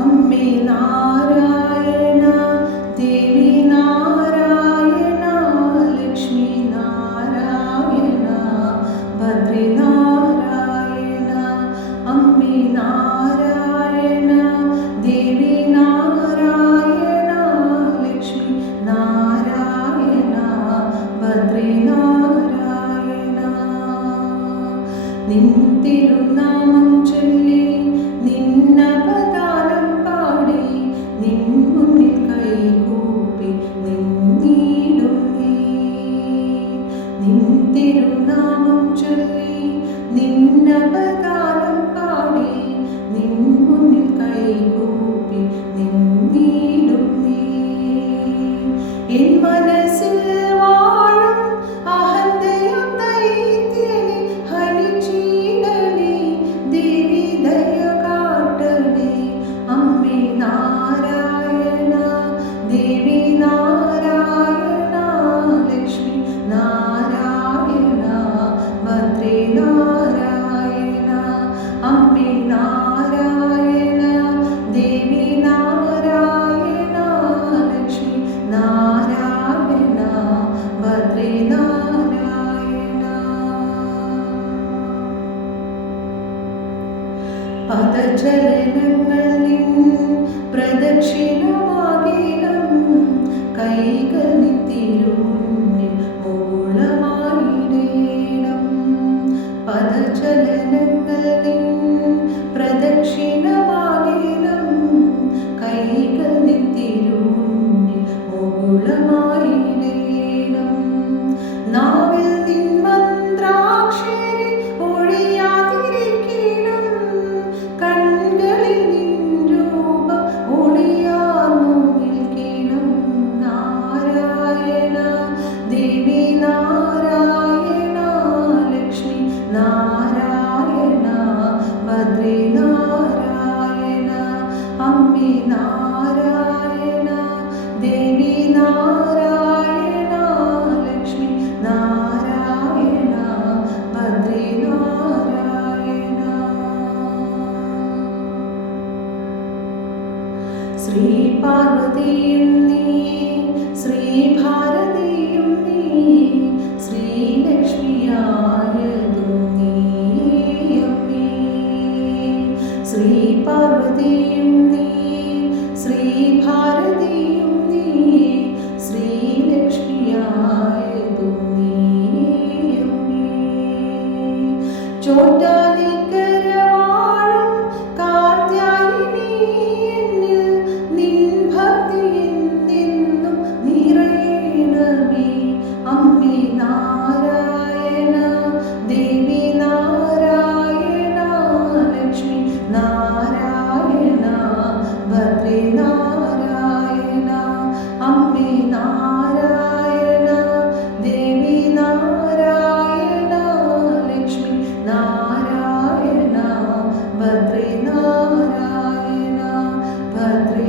അമ്മേ നാരായണ, ദേവി നാരായണ, ലക്ഷ്മി നാരായണ, ഭദ്രേ നാരായണ. അമ്മേ നാരായണ, ദേവി നാരായണ, ലക്ഷ്മി നാരായണ, ഭദ്രേ നാരായണ. നിൻ തിരുനാമം ചൊല്ലി നിന്നവതാരം പാടി നിൻ മുന്നിൽ കൈകൂപ്പി നിന്നിടുന്നേ. നിൻ തിരുനാമം ചൊല്ലി നിന്നവതാരം പാടി നിൻ മുന്നിൽ കൈകൂപ്പി നിന്നിടുന്നേ. എൻ മനസ്സിൽ വാഴും അഹന്തയും ദൈത്യനെ ഹനിച്ചിടണേ, ദേവി ദയ കാട്ടണേ. അമ്മേ നാരായണ, ദേവി നാരായണ, ലക്ഷ്മി നാരായണ, ഭദ്രേ നാരായണ. അമ്മേ നാരായണ, ദേവി നാരായണ, ലക്ഷ്മി നാരായണ, ഭദ്രേ നാരായണ. പദചലനങ്ങൾ നിൻ പ്രദക്ഷിണമാകണം, കൈകൾ നിൻ തിരുമുന്നിൽ മൂളമായിടേണം. പദചലനങ്ങൾ നിൻ പ്രദക്ഷിണമാകണം, കൈകൾ നിൻ തിരുമുന്നിൽ മൂളമായിടേണം. നാവിൽ നിൻ മന്ത്രാക്ഷരി ഒഴിയാതിരിക്കണം, കൺകളിൽ നിൻ രൂപം ഒളിയാർന്നു നിൽക്കണം. നാരായണ, ദേവി നാരായണ, ലക്ഷ്മി നാരായണ, ഭദ്രേ നാരായണ. അമ്മേ നാരായണ, ദേവി നാരായണ, ലക്ഷ്മി നാരായണ, ഭദ്രേ നാരായണ. ശ്രീ പാർവതിയും നീ, ശ്രീ ഭാരതിയും നീ, ശ്രീലക്ഷ്മിയായതും നീ അമ്മേ. ശ്രീ പാർവതിയും നീ, ശ്രീ ഭാരതിയും നീ, ശ്രീലക്ഷ്മിയായതും നീ അമ്മേ. ചോറ്റാനിക്കര വാഴും കാർത്യായനി, എന്നിൽ നിൻ ഭക്തി എന്നെന്നും നിറയണമേ. അമ്മേ നാരായണ, ദേവി നാരായണ, ലക്ഷ്മി നാരായണ, ഭദ്രേ നാരായണ. അമ്മേ നാരായണ, ദേവി നാരായണ, ലക്ഷ്മി നാരായണ, ഭദ്രേ നാരായണ, ഭദ്രേ